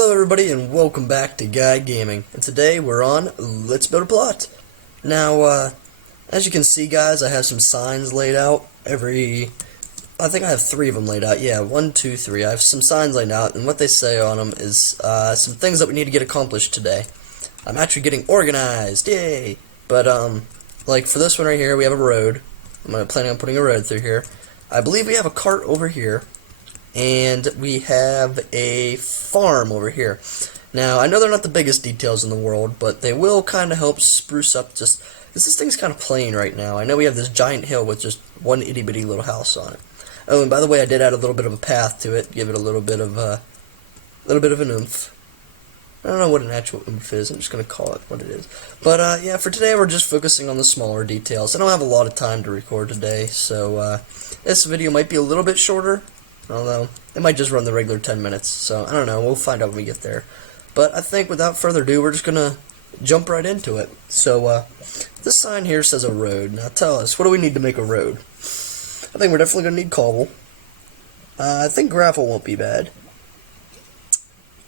Hello everybody and welcome back to GuyGaming, and today we're on Let's Build a Plot. Now, as you can see guys, I have some signs laid out I think I have 3 of them laid out, yeah, 1, 2, 3, I have some signs laid out, and what they say on them is some things that we need to get accomplished today. I'm actually getting organized, yay! But, like for this one right here, we have a road. I'm planning on putting a road through here. I believe we have a cart over here. And we have a farm over here. Now, I know they're not the biggest details in the world, but they will kind of help spruce up just... because this thing's kind of plain right now. I know we have this giant hill with just one itty-bitty little house on it. Oh, and by the way, I did add a little bit of a path to it, give it a little bit of an oomph. I don't know what an actual oomph is, I'm just going to call it what it is. But, yeah, for today we're just focusing on the smaller details. I don't have a lot of time to record today, so this video might be a little bit shorter. Although, it might just run the regular 10 minutes, so I don't know, we'll find out when we get there. But I think without further ado, we're just gonna jump right into it. So, this sign here says a road. Now tell us, what do we need to make a road? I think we're definitely gonna need cobble. I think gravel won't be bad.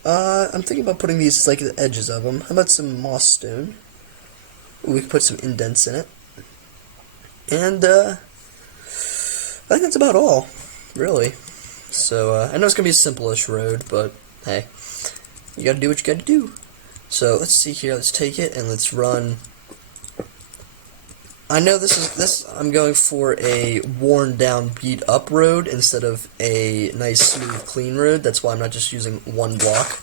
I'm thinking about putting these, like, the edges of them. How about some moss stone? Ooh, we can put some indents in it. And, I think that's about all, really. So, I know it's going to be a simple-ish road, but, hey, you got to do what you got to do. So, let's see here, let's take it, and let's run. I know I'm going for a worn-down, beat-up road instead of a nice, smooth, clean road. That's why I'm not just using one block.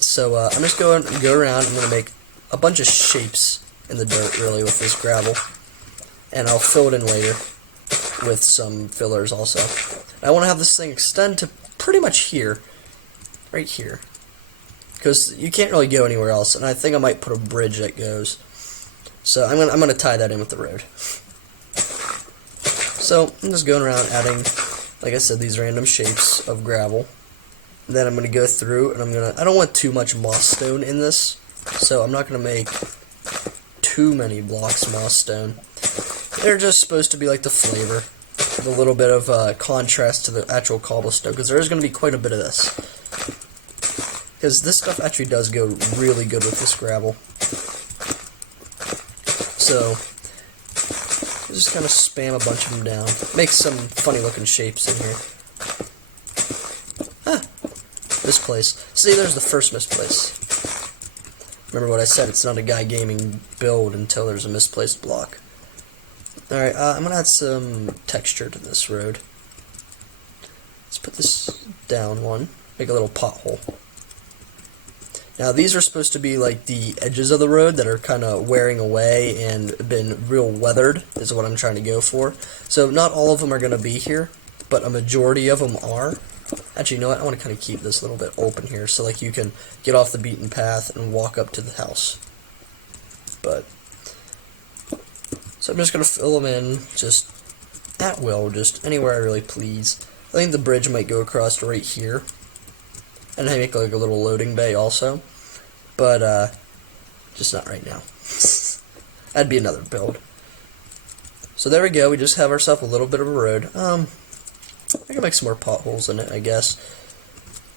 So, I'm just going to go around, I'm going to make a bunch of shapes in the dirt, really, with this gravel. And I'll fill it in later with some fillers also. I want to have this thing extend to pretty much here, right here, because you can't really go anywhere else, and I think I might put a bridge that goes. So I'm gonna tie that in with the road. So I'm just going around adding, like I said, these random shapes of gravel. And then I'm gonna go through, and I don't want too much moss stone in this, so I'm not gonna make too many blocks moss stone. They're just supposed to be like the flavor. A little bit of contrast to the actual cobblestone, because there is going to be quite a bit of this. Because this stuff actually does go really good with this gravel. So, just kind of spam a bunch of them down. Make some funny looking shapes in here. Ah, misplace. See, there's the first misplace. Remember what I said, it's not a GuyGaming build until there's a misplaced block. Alright, I'm going to add some texture to this road. Let's put this down one. Make a little pothole. Now, these are supposed to be like the edges of the road that are kind of wearing away and been real weathered, is what I'm trying to go for. So, not all of them are going to be here, but a majority of them are. Actually, you know what? I want to kind of keep this a little bit open here, so like you can get off the beaten path and walk up to the house. But... so I'm just going to fill them in, just at will, just anywhere I really please. I think the bridge might go across right here. And I make like a little loading bay also. But, just not right now. That'd be another build. So there we go, we just have ourselves a little bit of a road. I can make some more potholes in it, I guess.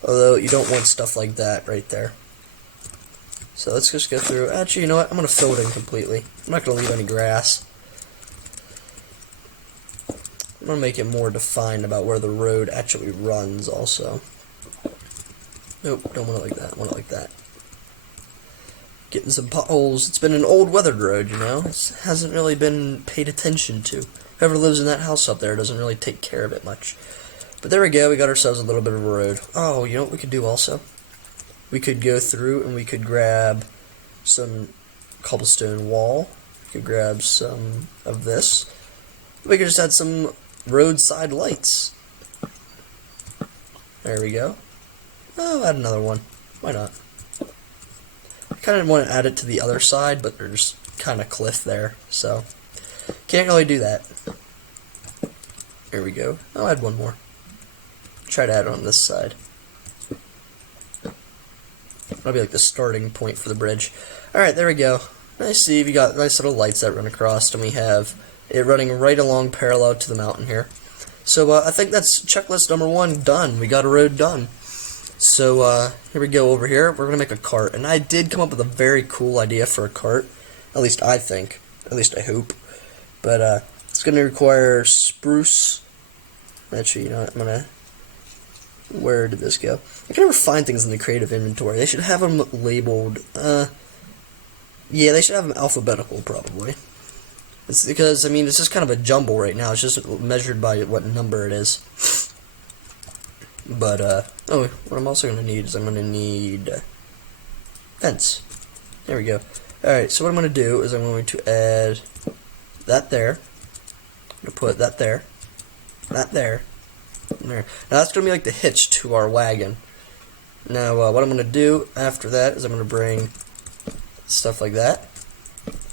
Although, you don't want stuff like that right there. So let's just go through. Actually, you know what? I'm going to fill it in completely. I'm not going to leave any grass. I'm going to make it more defined about where the road actually runs also. Nope, don't want it like that. I want it like that. Getting some potholes. It's been an old weathered road, you know. It hasn't really been paid attention to. Whoever lives in that house up there doesn't really take care of it much. But there we go. We got ourselves a little bit of a road. Oh, you know what we could do also? We could go through and we could grab some cobblestone wall. We could grab some of this. We could just add some roadside lights. There we go. Oh, add another one. Why not? I kind of want to add it to the other side, but there's kind of cliff there, so can't really do that. There we go. I'll add one more. Try to add it on this side. That'll be like the starting point for the bridge. Alright, there we go. Nice, see, we got nice little lights that run across, and we have it running right along parallel to the mountain here. So I think that's checklist number 1 done. We got a road done. So here we go over here. We're gonna make a cart, and I did come up with a very cool idea for a cart. At least I think. At least I hope. But it's gonna require spruce. Actually, you know what? I'm gonna. Where did this go? I can never find things in the creative inventory. They should have them labeled. Yeah, they should have them alphabetical probably. It's because I mean it's just kind of a jumble right now. It's just measured by what number it is. But, oh, what I'm also going to need is I'm going to need fence. There we go. Alright, so what I'm going to do is I'm going to add that there. I'm going to put that there. That there. And there. Now that's going to be like the hitch to our wagon. Now, what I'm going to do after that is I'm going to bring stuff like that.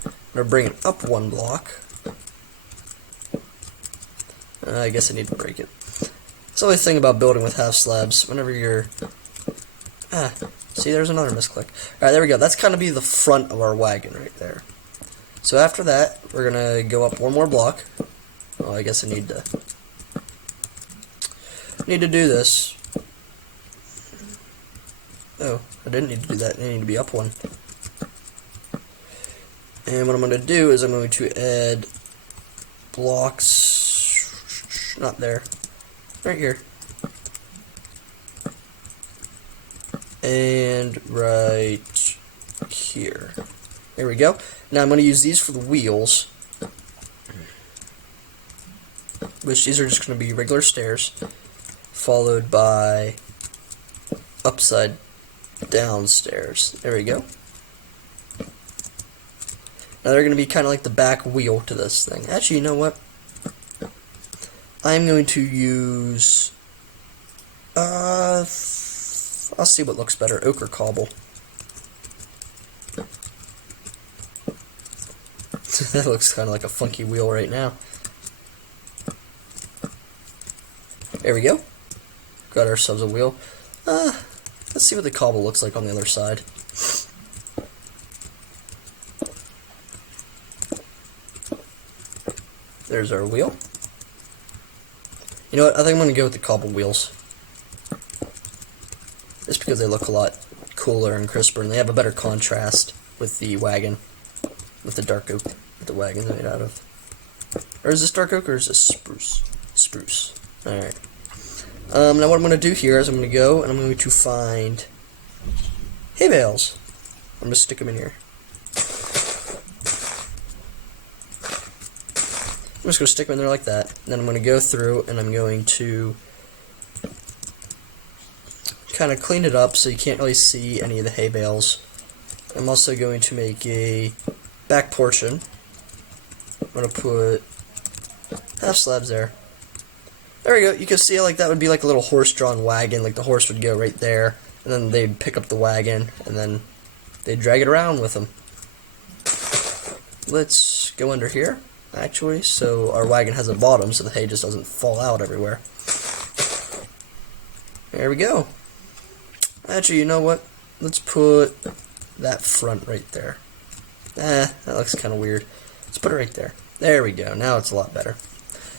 I'm going to bring it up one block. I guess I need to break it. It's the only thing about building with half slabs. Whenever you're... see, there's another misclick. Alright, there we go. That's kind of be the front of our wagon right there. So after that, we're going to go up one more block. Oh, I guess I need to do this. Oh, I didn't need to do that. I need to be up one. And what I'm going to do is I'm going to add blocks... not there. Right here. And right here. There we go. Now I'm going to use these for the wheels. Which these are just going to be regular stairs. Followed by upside down stairs. There we go. Now they're going to be kind of like the back wheel to this thing. Actually, you know what? I'm going to use, I'll see what looks better, oak or cobble. That looks kind of like a funky wheel right now. There we go. Got ourselves a wheel. Let's see what the cobble looks like on the other side. There's our wheel. You know what, I think I'm going to go with the cobble wheels. Just because they look a lot cooler and crisper, and they have a better contrast with the wagon. With the dark oak that the wagon's made out of. Or is this dark oak, or is this spruce? Spruce. Alright. Now what I'm going to do here is I'm going to go, and I'm going to find hay bales. I'm going to stick them in here. I'm just going to stick them in there like that. And then I'm going to go through and I'm going to kind of clean it up so you can't really see any of the hay bales. I'm also going to make a back portion. I'm going to put half slabs there. There we go. You can see like that would be like a little horse-drawn wagon. Like the horse would go right there. And then they'd pick up the wagon. And then they'd drag it around with them. Let's go under here. Actually, so our wagon has a bottom so the hay just doesn't fall out everywhere. There we go. Actually, you know what? Let's put that front right there. That looks kind of weird. Let's put it right there. There we go. Now it's a lot better.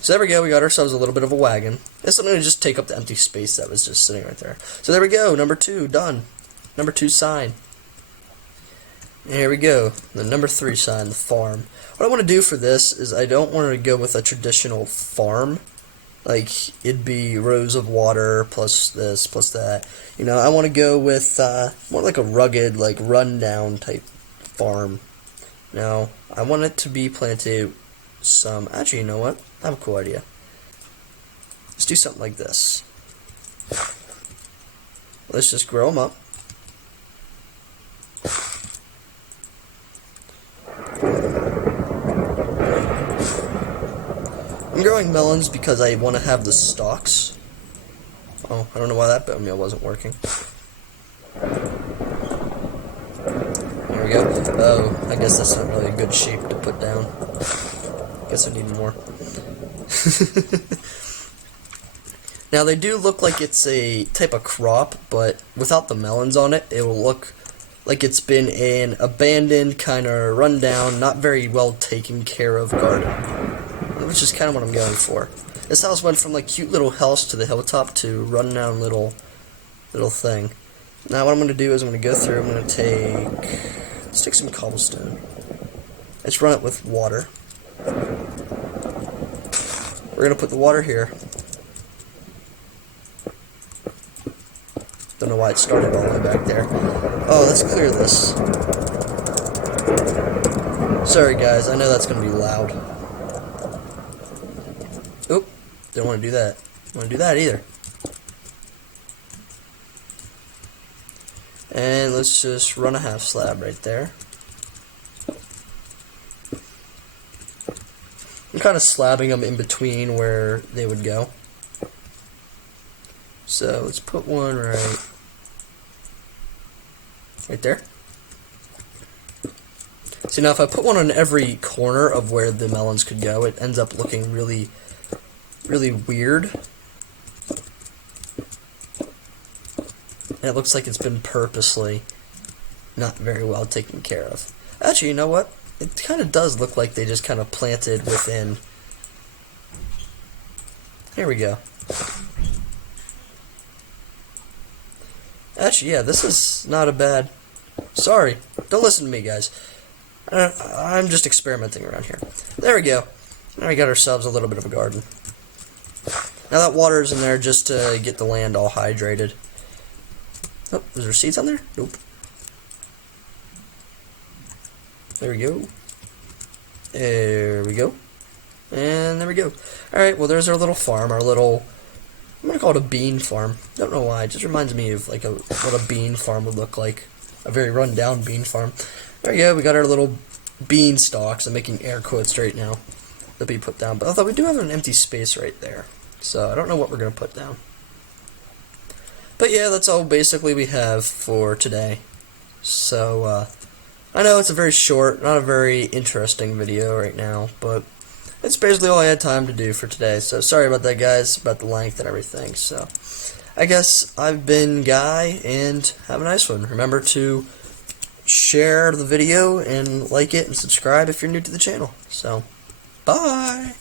So there we go. We got ourselves a little bit of a wagon. It's something to just take up the empty space that was just sitting right there. So there we go. Number 2, done. Number 2 sign. Here we go. The number 3 sign, the farm. What I want to do for this is I don't want to go with a traditional farm. Like, it'd be rows of water plus this plus that. You know, I want to go with more like a rugged, like rundown type farm. Now, I want it to be planted some... Actually, you know what? I have a cool idea. Let's do something like this. Let's just grow them up. I'm growing melons because I want to have the stalks. Oh, I don't know why that bone meal wasn't working. There we go. Oh, I guess that's not really a good shape to put down. Guess I need more. Now, they do look like it's a type of crop, but without the melons on it, it will look like it's been an abandoned, kind of rundown, not very well taken care of garden. Which is kind of what I'm going for. This house went from like cute little house to the hilltop to rundown little little thing. Now what I'm going to do is I'm going to go through, I'm going to let's take some cobblestone. Let's run it with water. We're going to put the water here. Don't know why it started all the way back there. Oh, let's clear this. Sorry guys, I know that's going to be loud. Oop, don't want to do that. Don't want to do that either. And let's just run a half slab right there. I'm kind of slabbing them in between where they would go. So let's put one right there. See, now if I put one on every corner of where the melons could go, it ends up looking really, really weird. And it looks like it's been purposely not very well taken care of. Actually, you know what? It kind of does look like they just kind of planted within. Here we go. Actually, yeah, this is not a bad... Sorry, don't listen to me, guys. I'm just experimenting around here. There we go. Now we got ourselves a little bit of a garden. Now that water's in there just to get the land all hydrated. Oh, is there seeds on there? Nope. There we go. There we go. And there we go. Alright, well there's our little farm, our little... I'm going to call it a bean farm. Don't know why, it just reminds me of like what a bean farm would look like. A very run-down bean farm. There we go, we got our little bean stalks. I'm making air quotes right now. They'll be put down. But although we do have an empty space right there. So I don't know what we're going to put down. But yeah, that's all basically we have for today. So, I know it's a very short, not a very interesting video right now, but it's basically all I had time to do for today. So sorry about that, guys, about the length and everything. So I guess I've been Guy, and have a nice one. Remember to share the video and like it and subscribe if you're new to the channel. So, bye!